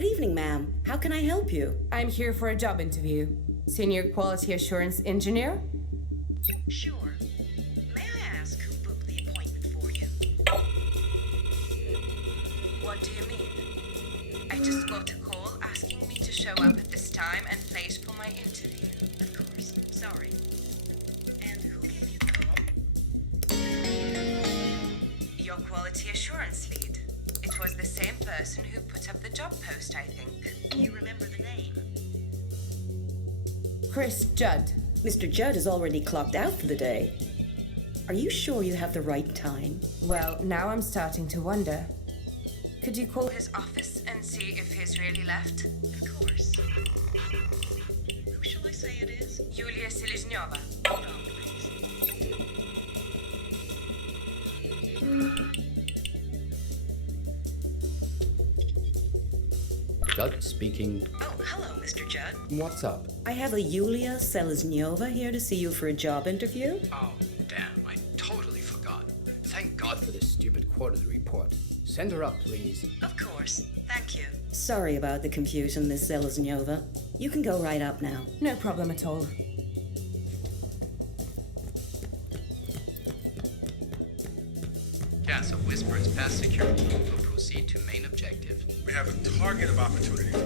Good evening, ma'am. How can I help you? I'm here for a job interview. Senior Quality Assurance Engineer? Sure. May I ask who booked the appointment for you? What do you mean? I just got a call asking me to show up at this time and place for my interview. Of course. Sorry. And who gave you the call? Your Quality Assurance lead. It was the same person who put up the job post, I think. You remember the name? Chris Judd. Mr. Judd is already clocked out for the day. Are you sure you have the right time? Well, now I'm starting to wonder. Could you call his office and see if he's really left? Of course. Who shall I say it is? Yulia Seleznyova. Hold on, please. Judd speaking. Oh, hello, Mr. Judd. What's up? I have a Yulia Seleznyova here to see you for a job interview. Oh, damn, I totally forgot. Thank God for this stupid quarterly report. Send her up, please. Of course. Thank you. Sorry about the confusion, Miss Seleznyova. You can go right up now. No problem at all. Casa whispers past security. We'll proceed to main objective. We have a target of opportunity for you.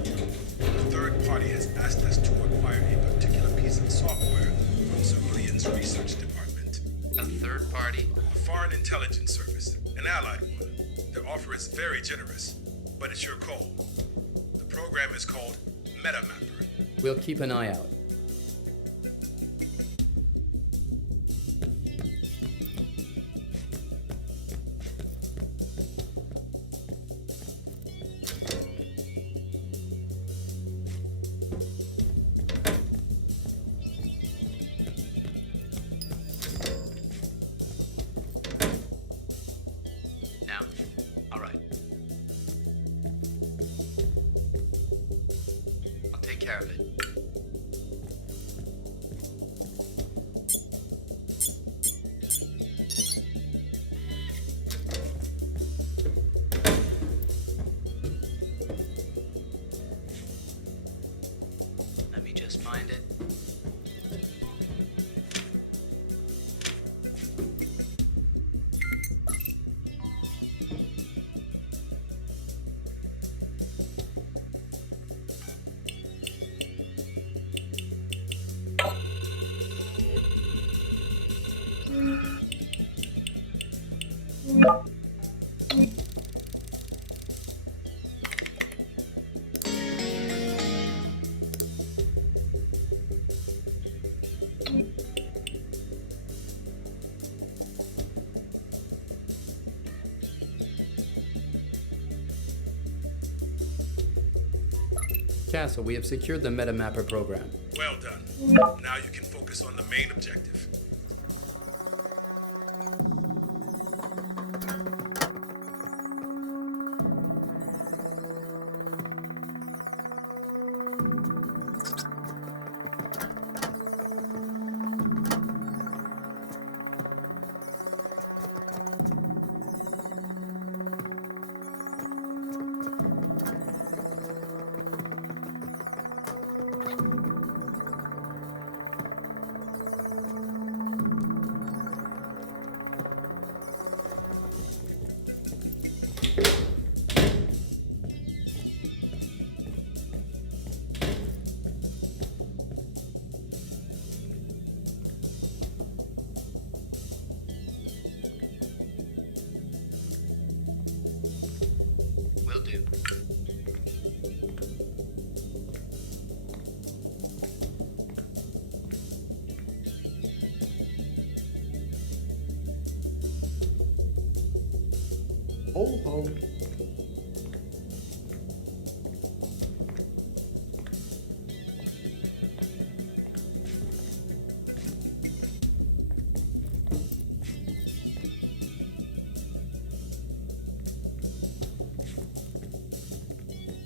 A third party has asked us to acquire a particular piece of software from Cerulean's research department. A third party? A foreign intelligence service, an allied one. Their offer is very generous, but it's your call. The program is called MetaMapper. We'll keep an eye out. Now, all right. I'll take care of it. Let me just find it. Castle, we have secured the MetaMapper program. Well done. Now you can focus on the main objective. Will do. Ho ho.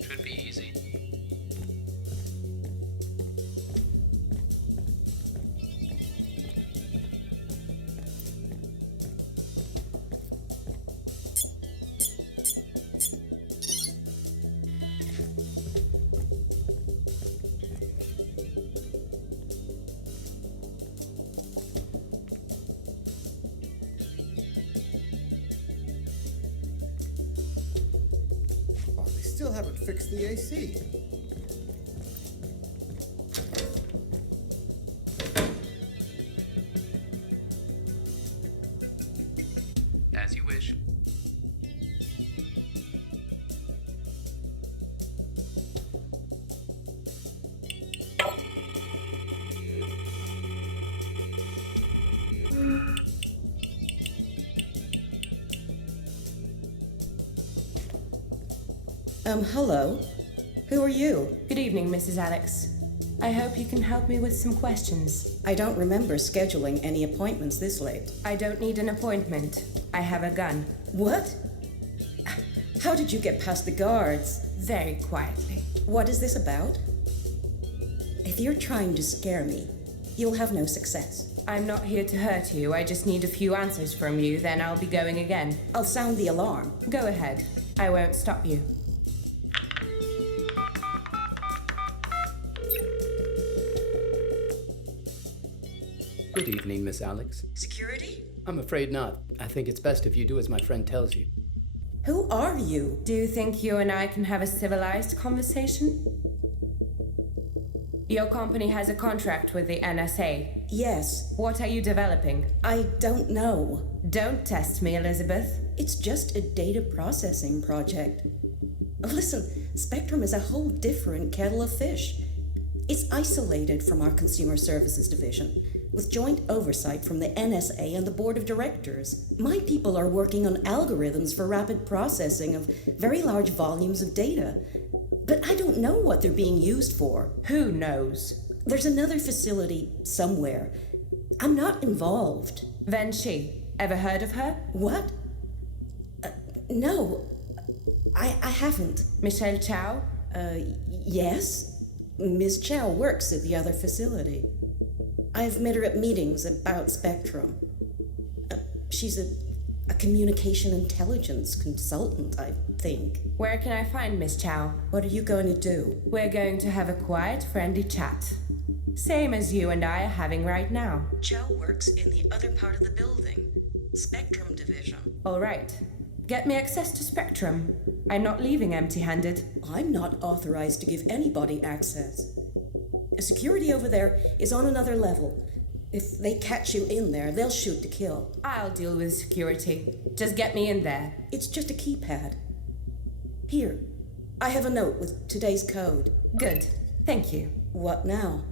Should be easy. still haven't fixed the AC. As you wish. Hello? Who are you? Good evening, Mrs. Alex. I hope you can help me with some questions. I don't remember scheduling any appointments this late. I don't need an appointment. I have a gun. What? How did you get past the guards? Very quietly. What is this about? If you're trying to scare me, you'll have no success. I'm not here to hurt you. I just need a few answers from you, then I'll be going again. I'll sound the alarm. Go ahead. I won't stop you. Good evening, Miss Alex. Security? I'm afraid not. I think it's best if you do as my friend tells you. Who are you? Do you think you and I can have a civilized conversation? Your company has a contract with the NSA. Yes. What are you developing? I don't know. Don't test me, Elizabeth. It's just a data processing project. Listen, Spectrum is a whole different kettle of fish. It's isolated from our consumer services division, with joint oversight from the NSA and the board of directors. My people are working on algorithms for rapid processing of very large volumes of data. But I don't know what they're being used for. Who knows? There's another facility somewhere. I'm not involved. Venshi. Ever heard of her? What? No. I haven't. Michelle Chow? Yes. Ms. Chow works at the other facility. I've met her at meetings about Spectrum. She's a communication intelligence consultant, I think. Where can I find Miss Chow? What are you going to do? We're going to have a quiet, friendly chat. Same as you and I are having right now. Chow works in the other part of the building. Spectrum division. All right. Get me access to Spectrum. I'm not leaving empty-handed. I'm not authorized to give anybody access. Security over there is on another level. If they catch you in there, they'll shoot to kill. I'll deal with security. Just get me in there. It's just a keypad. Here, I have a note with today's code. Good. Thank you. What now?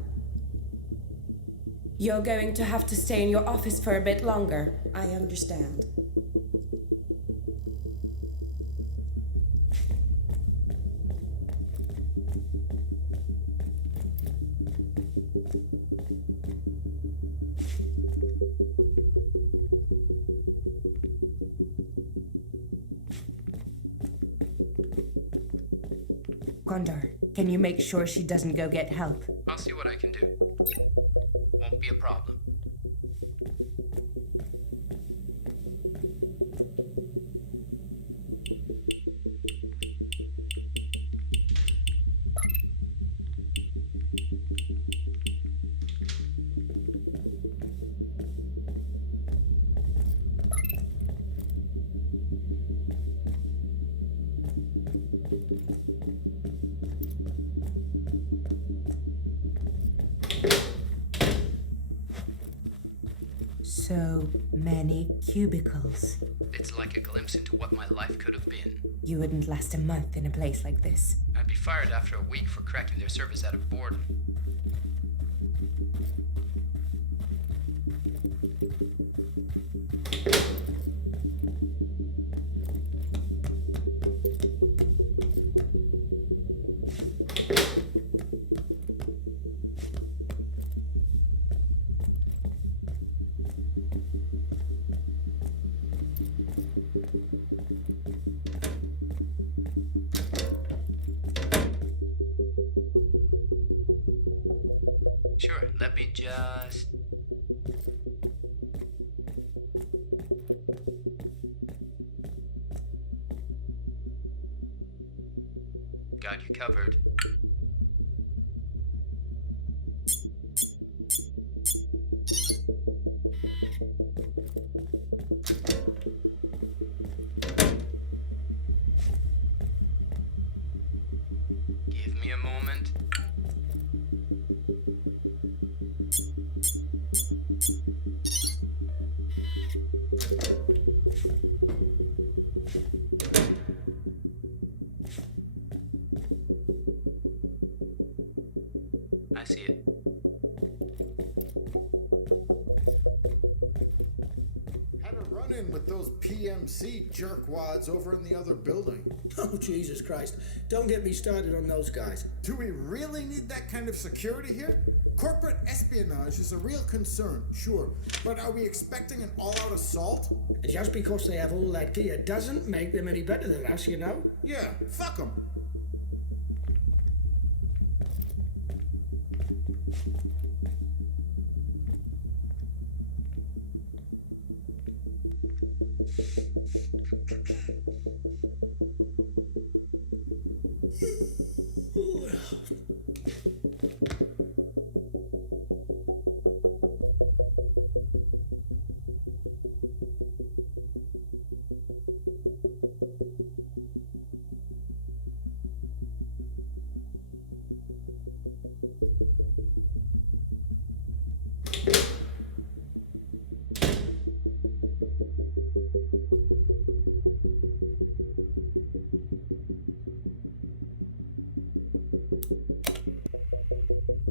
You're going to have to stay in your office for a bit longer. I understand. Condor, can you make sure she doesn't go get help? I'll see what I can do. Won't be a problem. So many cubicles. It's like a glimpse into what my life could have been. You wouldn't last a month in a place like this. I'd be fired after a week for cracking their service out of boredom. Sure, let me just... Got you covered. I see it. Had a run-in with those PMC jerkwads over in the other building. Oh, Jesus Christ. Don't get me started on those guys. Do we really need that kind of security here? Corporate espionage is a real concern, sure, but are we expecting an all-out assault? Just because they have all that gear doesn't make them any better than us, you know? Yeah, fuck them.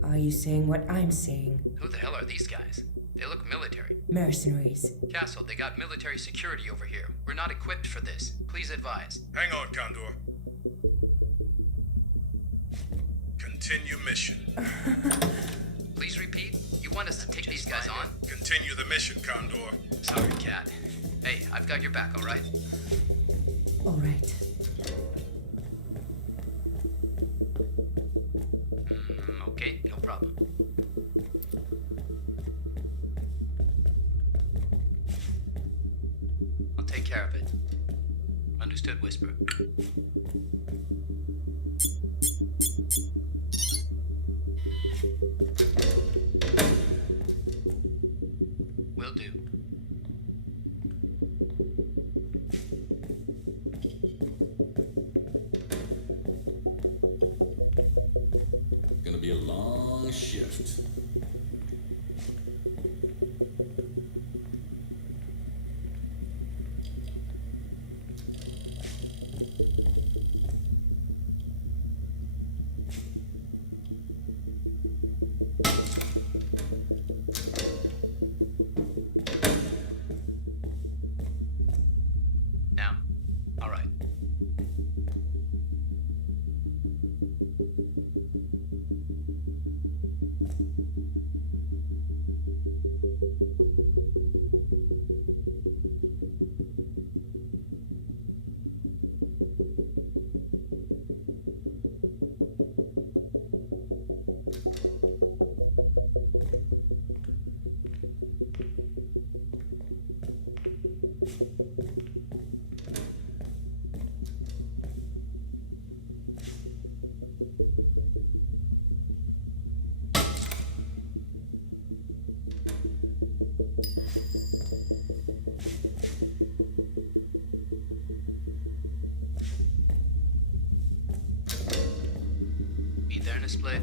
Are you saying what I'm saying? Who the hell are these guys? They look military. Mercenaries. Castle, they got military security over here. We're not equipped for this. Please advise. Hang on, Condor. Continue mission. Please repeat. You want us to take these guys on? Continue the mission, Condor. Sorry, Cat. Hey, I've got your back, all right? All right. Okay, no problem. I'll take care of it. Understood, Whisper. Will do. Gonna be a long shift. Now? All right. Be there in a split.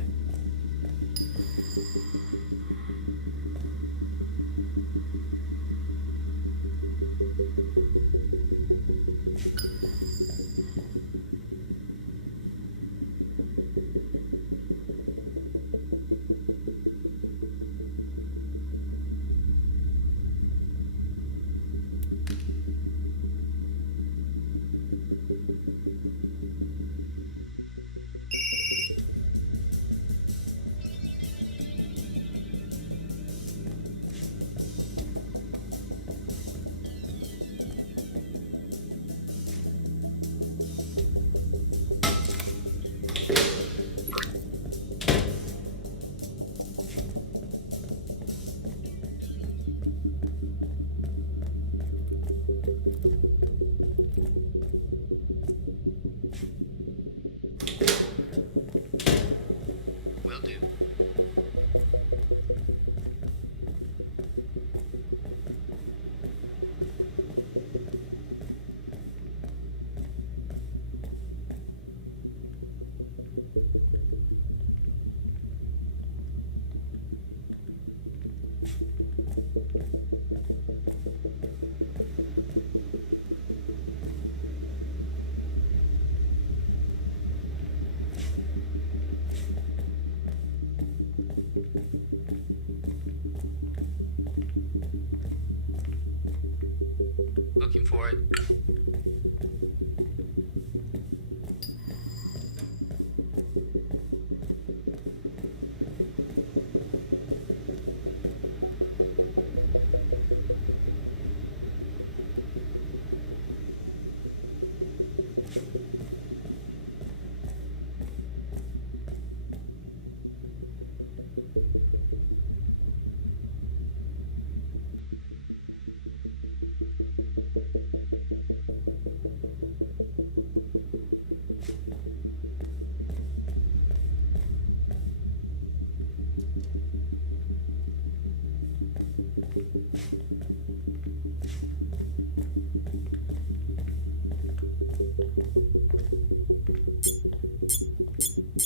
Looking for it.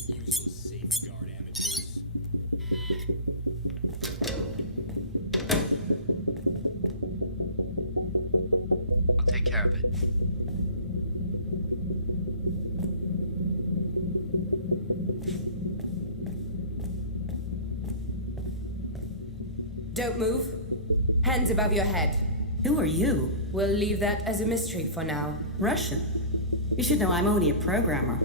Useless safeguard amateurs. I'll take care of it. Don't move. Hands above your head. Who are you? We'll leave that as a mystery for now. Russian. You should know I'm only a programmer.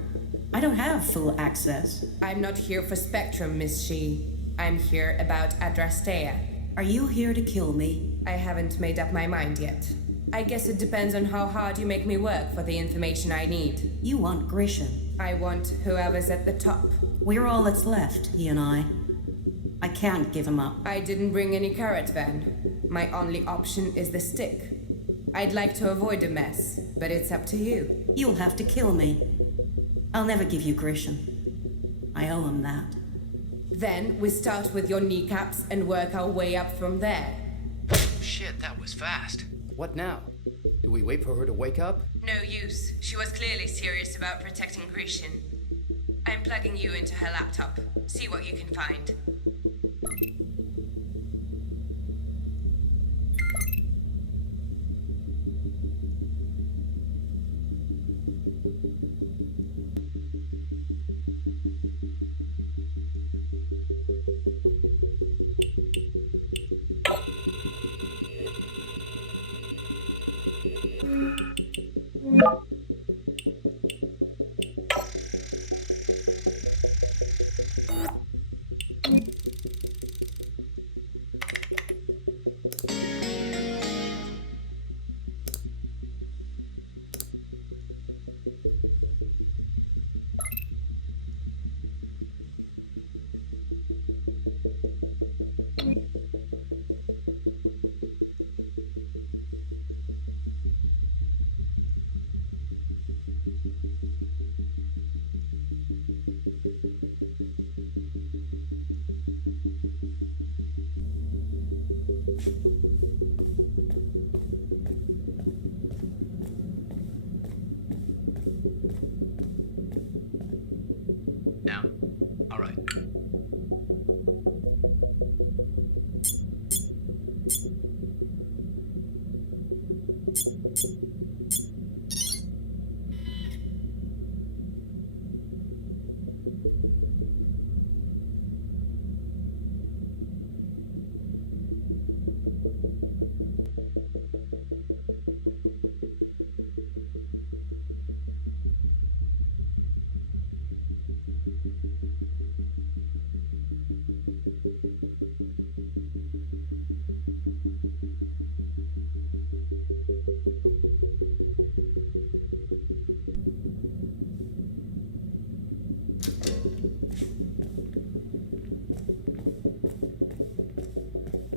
I don't have full access. I'm not here for Spectrum, Miss She. I'm here about Adrastea. Are you here to kill me? I haven't made up my mind yet. I guess it depends on how hard you make me work for the information I need. You want Grisham. I want whoever's at the top. We're all that's left, he and I. I can't give him up. I didn't bring any carrot van. My only option is the stick. I'd like to avoid a mess, but it's up to you. You'll have to kill me. I'll never give you Grisham. I owe him that. Then we start with your kneecaps and work our way up from there. Shit, that was fast. What now? Do we wait for her to wake up? No use. She was clearly serious about protecting Grecian. I'm plugging you into her laptop. See what you can find. Now. All right.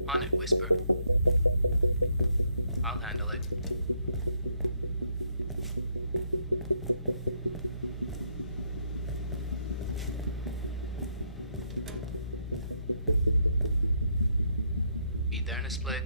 On it, Whisper. I'll handle it. Be there in a split.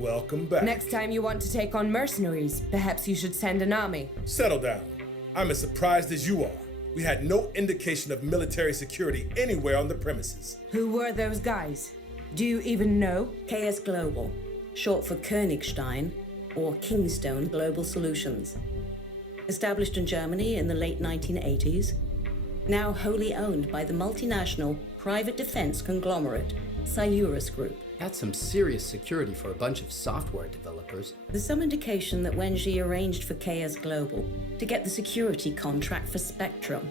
Welcome back. Next time you want to take on mercenaries, perhaps you should send an army. Settle down. I'm as surprised as you are. We had no indication of military security anywhere on the premises. Who were those guys? Do you even know? KS Global, short for Königstein or Kingstone Global Solutions. Established in Germany in the late 1980s, now wholly owned by the multinational private defense conglomerate, Cyrus Group. That's some serious security for a bunch of software developers. There's some indication that Wenji arranged for KS Global to get the security contract for Spectrum.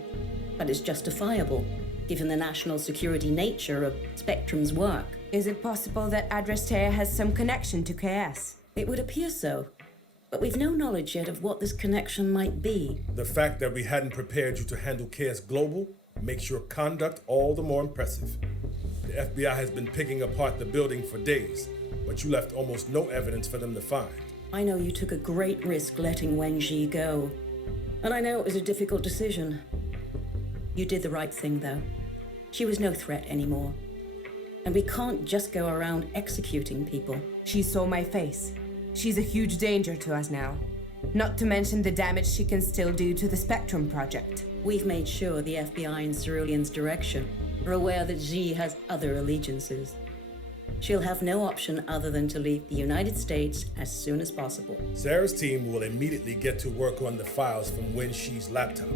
But it's justifiable, given the national security nature of Spectrum's work. Is it possible that Adrastea has some connection to KS? It would appear so, but we've no knowledge yet of what this connection might be. The fact that we hadn't prepared you to handle KS Global makes your conduct all the more impressive. The FBI has been picking apart the building for days, but you left almost no evidence for them to find. I know you took a great risk letting Wenji go, and I know it was a difficult decision. You did the right thing, though. She was no threat anymore. And we can't just go around executing people. She saw my face. She's a huge danger to us now. Not to mention the damage she can still do to the Spectrum project. We've made sure the FBI in Cerulean's direction are aware that Xi has other allegiances. She'll have no option other than to leave the United States as soon as possible. Sarah's team will immediately get to work on the files from Wen-Shi's laptop.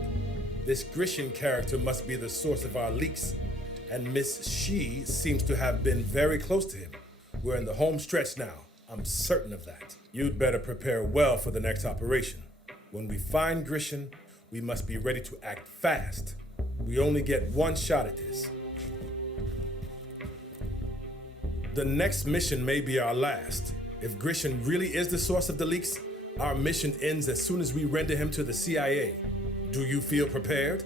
This Grecian character must be the source of our leaks, and Miss Shi seems to have been very close to him. We're in the home stretch now. I'm certain of that. You'd better prepare well for the next operation. When we find Grecian, we must be ready to act fast. We only get one shot at this. The next mission may be our last. If Grecian really is the source of the leaks, our mission ends as soon as we render him to the CIA. Do you feel prepared?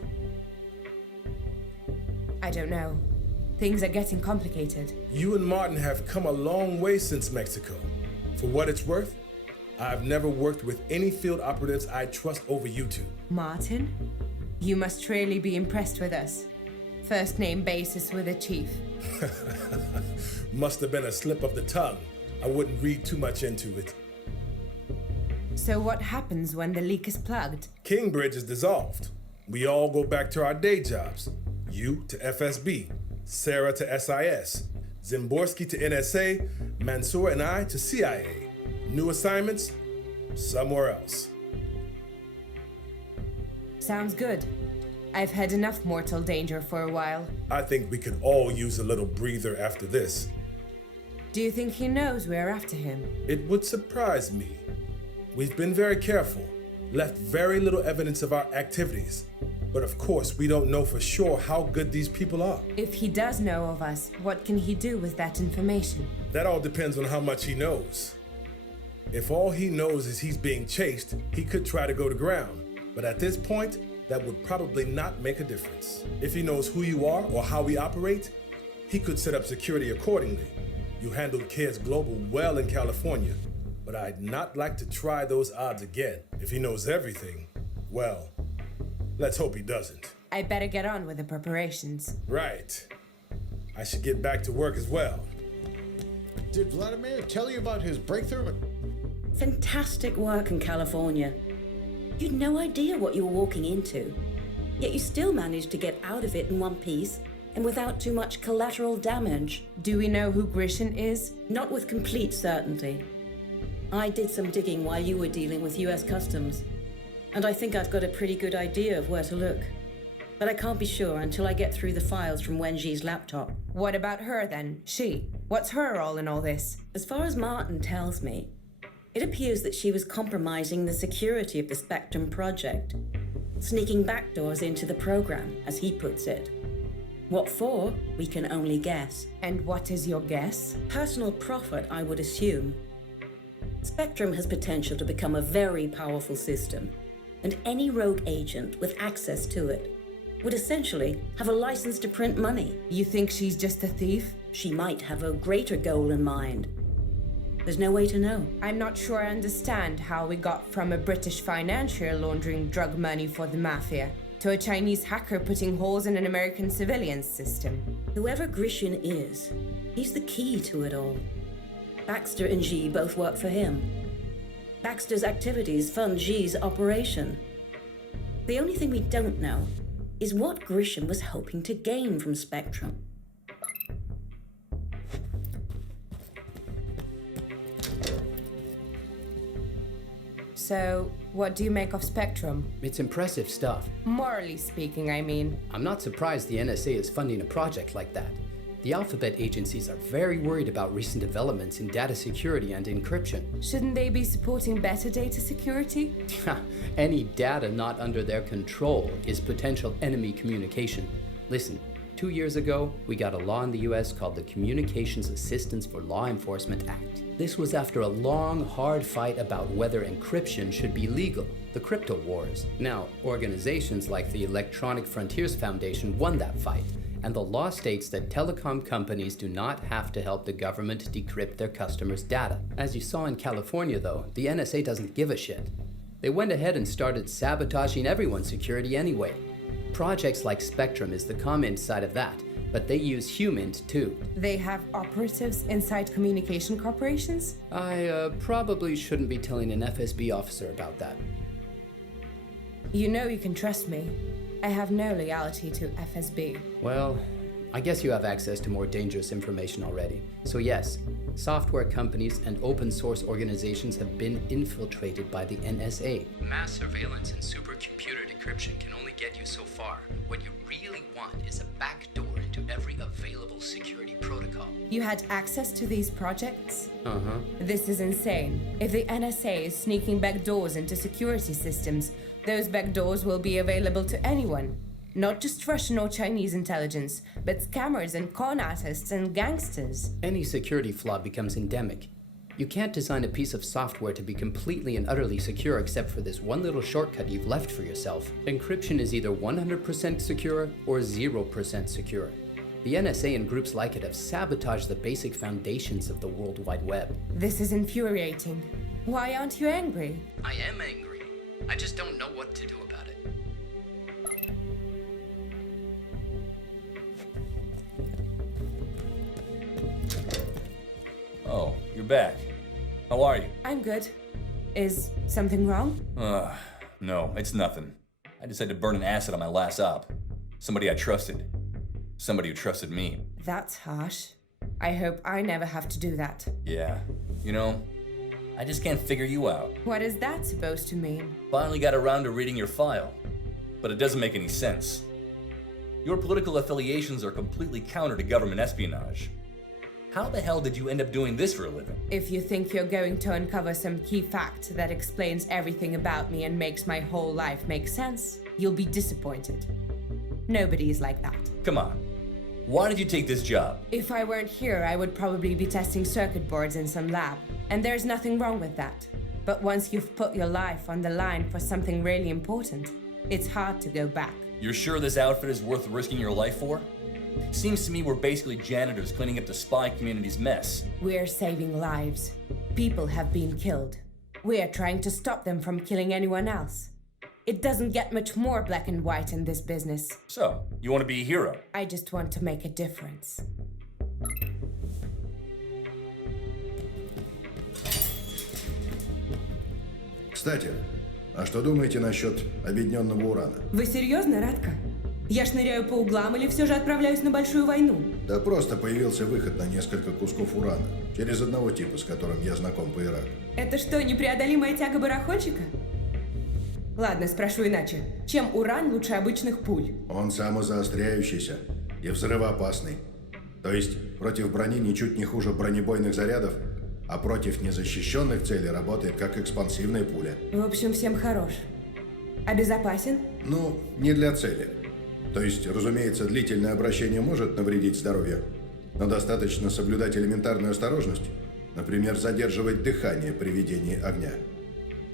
I don't know. Things are getting complicated. You and Martin have come a long way since Mexico. For what it's worth, I've never worked with any field operatives I trust over you two. Martin? You must really be impressed with us. First name basis with a chief. Must have been a slip of the tongue. I wouldn't read too much into it. So what happens when the leak is plugged? Kingbridge is dissolved. We all go back to our day jobs. You to FSB, Sarah to SIS, Zimborski to NSA, Mansour and I to CIA. New assignments? Somewhere else. Sounds good. I've had enough mortal danger for a while. I think we could all use a little breather after this. Do you think he knows we're after him? It would surprise me. We've been very careful, left very little evidence of our activities. But of course, we don't know for sure how good these people are. If he does know of us, what can he do with that information? That all depends on how much he knows. If all he knows is he's being chased, he could try to go to ground. But at this point, that would probably not make a difference. If he knows who you are or how we operate, he could set up security accordingly. You handled KS Global well in California, but I'd not like to try those odds again. If he knows everything, well, let's hope he doesn't. I better get on with the preparations. Right. I should get back to work as well. Did Vladimir tell you about his breakthrough? Fantastic work in California. You'd no idea what you were walking into. Yet you still managed to get out of it in one piece and without too much collateral damage. Do we know who Grecian is? Not with complete certainty. I did some digging while you were dealing with US Customs, and I think I've got a pretty good idea of where to look. But I can't be sure until I get through the files from Wenji's laptop. What about her then? What's her role in all this? As far as Martin tells me, it appears that she was compromising the security of the Spectrum project, sneaking backdoors into the program, as he puts it. What for, we can only guess. And what is your guess? Personal profit, I would assume. Spectrum has potential to become a very powerful system, and any rogue agent with access to it would essentially have a license to print money. You think she's just a thief? She might have a greater goal in mind. There's no way to know. I'm not sure I understand how we got from a British financier laundering drug money for the mafia to a Chinese hacker putting holes in an American civilian system. Whoever Grecian is, he's the key to it all. Baxter and Xi both work for him. Baxter's activities fund Xi's operation. The only thing we don't know is what Grisham was hoping to gain from Spectrum. So, what do you make of Spectrum? It's impressive stuff. Morally speaking, I mean. I'm not surprised the NSA is funding a project like that. The alphabet agencies are very worried about recent developments in data security and encryption. Shouldn't they be supporting better data security? Any data not under their control is potential enemy communication. Listen, 2 years ago, we got a law in the US called the Communications Assistance for Law Enforcement Act. This was after a long, hard fight about whether encryption should be legal, the crypto wars. Now, organizations like the Electronic Frontiers Foundation won that fight, and the law states that telecom companies do not have to help the government decrypt their customers' data. As you saw in California, though, the NSA doesn't give a shit. They went ahead and started sabotaging everyone's security anyway. Projects like Spectrum is the comment side of that, but they use humans too. They have operatives inside communication corporations? I probably shouldn't be telling an FSB officer about that. You know you can trust me. I have no loyalty to FSB. Well, I guess you have access to more dangerous information already. So yes, software companies and open source organizations have been infiltrated by the NSA. Mass surveillance and supercomputer decryption can only get you so far. What you really want is a backdoor into every available security protocol. You had access to these projects? Uh-huh. This is insane. If the NSA is sneaking back doors into security systems, those back doors will be available to anyone. Not just Russian or Chinese intelligence, but scammers and con artists and gangsters. Any security flaw becomes endemic. You can't design a piece of software to be completely and utterly secure except for this one little shortcut you've left for yourself. Encryption is either 100% secure or 0% secure. The NSA and groups like it have sabotaged the basic foundations of the World Wide Web. This is infuriating. Why aren't you angry? I am angry. I just don't know what to do about it. Oh, you're back. How are you? I'm good. Is something wrong? No, it's nothing. I just had to burn an acid on my last op. Somebody I trusted. Somebody who trusted me. That's harsh. I hope I never have to do that. Yeah. You know, I just can't figure you out. What is that supposed to mean? Finally got around to reading your file. But it doesn't make any sense. Your political affiliations are completely counter to government espionage. How the hell did you end up doing this for a living? If you think you're going to uncover some key fact that explains everything about me and makes my whole life make sense, you'll be disappointed. Nobody is like that. Come on. Why did you take this job? If I weren't here, I would probably be testing circuit boards in some lab. And there's nothing wrong with that. But once you've put your life on the line for something really important, it's hard to go back. You're sure this outfit is worth risking your life for? Seems to me we're basically janitors cleaning up the spy community's mess. We're saving lives. People have been killed. We're trying to stop them from killing anyone else. It doesn't get much more black and white in this business. So, you want to be a hero? I just want to make a difference. Кстати, а что думаете насчет объединенного урана? Вы серьезно, Радко? Я шныряю по углам или все же отправляюсь на большую войну? Да просто появился выход на несколько кусков урана. Через одного типа, с которым я знаком по Ираку. Это что, непреодолимая тяга барахольщика? Ладно, спрошу иначе. Чем уран лучше обычных пуль? Он самозаостряющийся и взрывоопасный. То есть против брони ничуть не хуже бронебойных зарядов, а против незащищенных целей работает как экспансивная пуля. В общем, всем хорош. А безопасен? Ну, не для цели. То есть, разумеется, длительное обращение может навредить здоровью, но достаточно соблюдать элементарную осторожность, например, задерживать дыхание при ведении огня.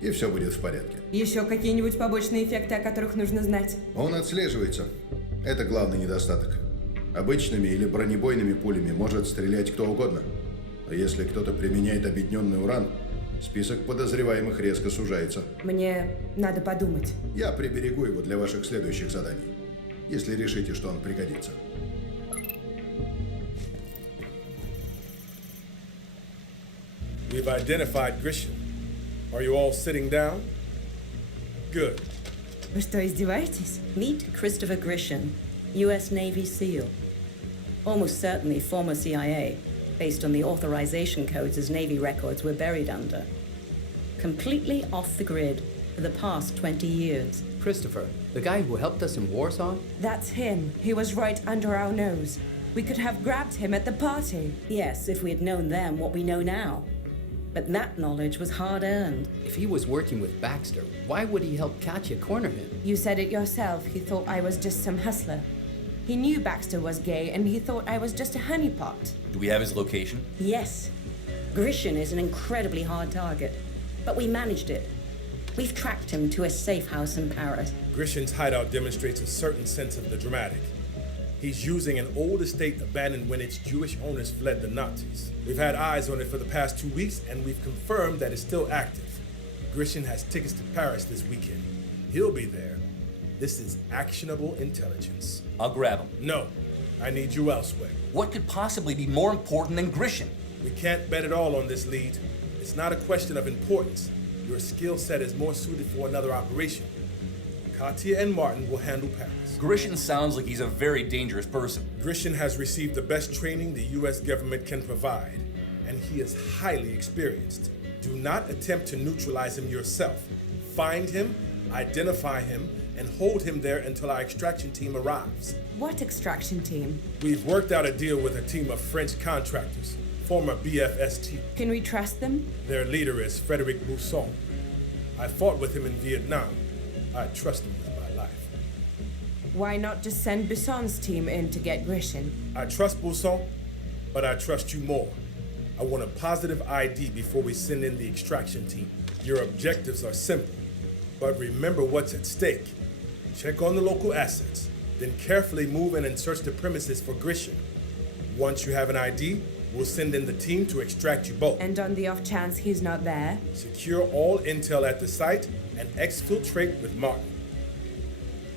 И все будет в порядке. Еще какие-нибудь побочные эффекты, о которых нужно знать? Он отслеживается. Это главный недостаток. Обычными или бронебойными пулями может стрелять кто угодно. А если кто-то применяет объединенный уран, список подозреваемых резко сужается. Мне надо подумать. Я приберегу его для ваших следующих заданий, если решите, что он пригодится. We've identified Grisham. Are you all sitting down? Good. Вы что, издеваетесь? Meet Christopher Grisham, U.S. Navy SEAL. Almost certainly former CIA, based on the authorization codes his Navy records were buried under. Completely off the grid for the past 20 years. Christopher, the guy who helped us in Warsaw? That's him. He was right under our nose. We could have grabbed him at the party. Yes, if we had known then what we know now. But that knowledge was hard-earned. If he was working with Baxter, why would he help Katya corner him? You said it yourself. He thought I was just some hustler. He knew Baxter was gay, and he thought I was just a honeypot. Do we have his location? Yes. Grisham is an incredibly hard target. But we managed it. We've tracked him to a safe house in Paris. Grisham's hideout demonstrates a certain sense of the dramatic. He's using an old estate abandoned when its Jewish owners fled the Nazis. We've had eyes on it for the past 2 weeks, and we've confirmed that it's still active. Grisham has tickets to Paris this weekend. He'll be there. This is actionable intelligence. I'll grab him. No, I need you elsewhere. What could possibly be more important than Grisham? We can't bet it all on this lead. It's not a question of importance. Your skill set is more suited for another operation. Katya and Martin will handle Paris. Grisham sounds like he's a very dangerous person. Grisham has received the best training the U.S. government can provide, and he is highly experienced. Do not attempt to neutralize him yourself. Find him, identify him, and hold him there until our extraction team arrives. What extraction team? We've worked out a deal with a team of French contractors, former BFST. Can we trust them? Their leader is Frederic Bousson. I fought with him in Vietnam. I trust him with my life. Why not just send Busson's team in to get Grisham? I trust Bousson, but I trust you more. I want a positive ID before we send in the extraction team. Your objectives are simple, but remember what's at stake. Check on the local assets, then carefully move in and search the premises for Grisham. Once you have an ID, we'll send in the team to extract you both. And on the off chance he's not there? Secure all intel at the site and exfiltrate with Martin.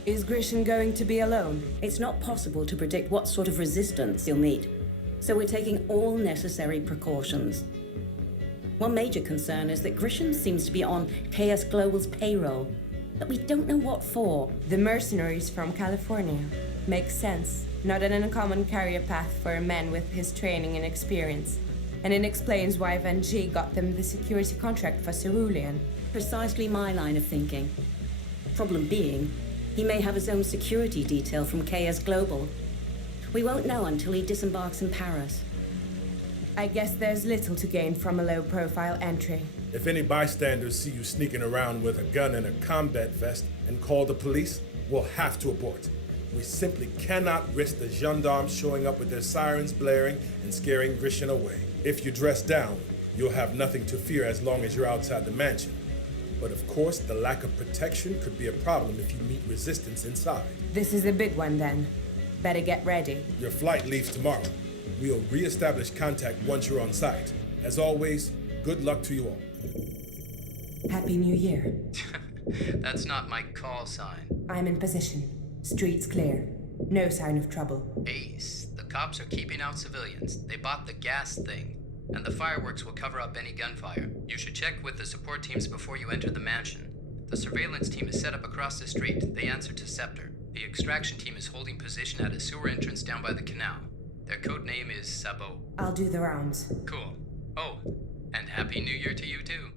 Is Grisham going to be alone? It's not possible to predict what sort of resistance he'll meet, so we're taking all necessary precautions. One major concern is that Grisham seems to be on KS Global's payroll, but we don't know what for. The mercenaries from California. Makes sense. Not an uncommon career path for a man with his training and experience. And it explains why Van G got them the security contract for Cerulean. Precisely my line of thinking. Problem being, he may have his own security detail from KS Global. We won't know until he disembarks in Paris. I guess there's little to gain from a low-profile entry. If any bystanders see you sneaking around with a gun and a combat vest and call the police, we'll have to abort. We simply cannot risk the gendarmes showing up with their sirens blaring and scaring Grisham away. If you dress down, you'll have nothing to fear as long as you're outside the mansion. But of course, the lack of protection could be a problem if you meet resistance inside. This is a big one then. Better get ready. Your flight leaves tomorrow. We'll re-establish contact once you're on site. As always, good luck to you all. Happy New Year. That's not my call sign. I'm in position. Streets clear. No sign of trouble. Ace, the cops are keeping out civilians. They bought the gas thing. And the fireworks will cover up any gunfire. You should check with the support teams before you enter the mansion. The surveillance team is set up across the street. They answer to Scepter. The extraction team is holding position at a sewer entrance down by the canal. Their code name is Sabot. I'll do the rounds. Cool. Oh, and Happy New Year to you too.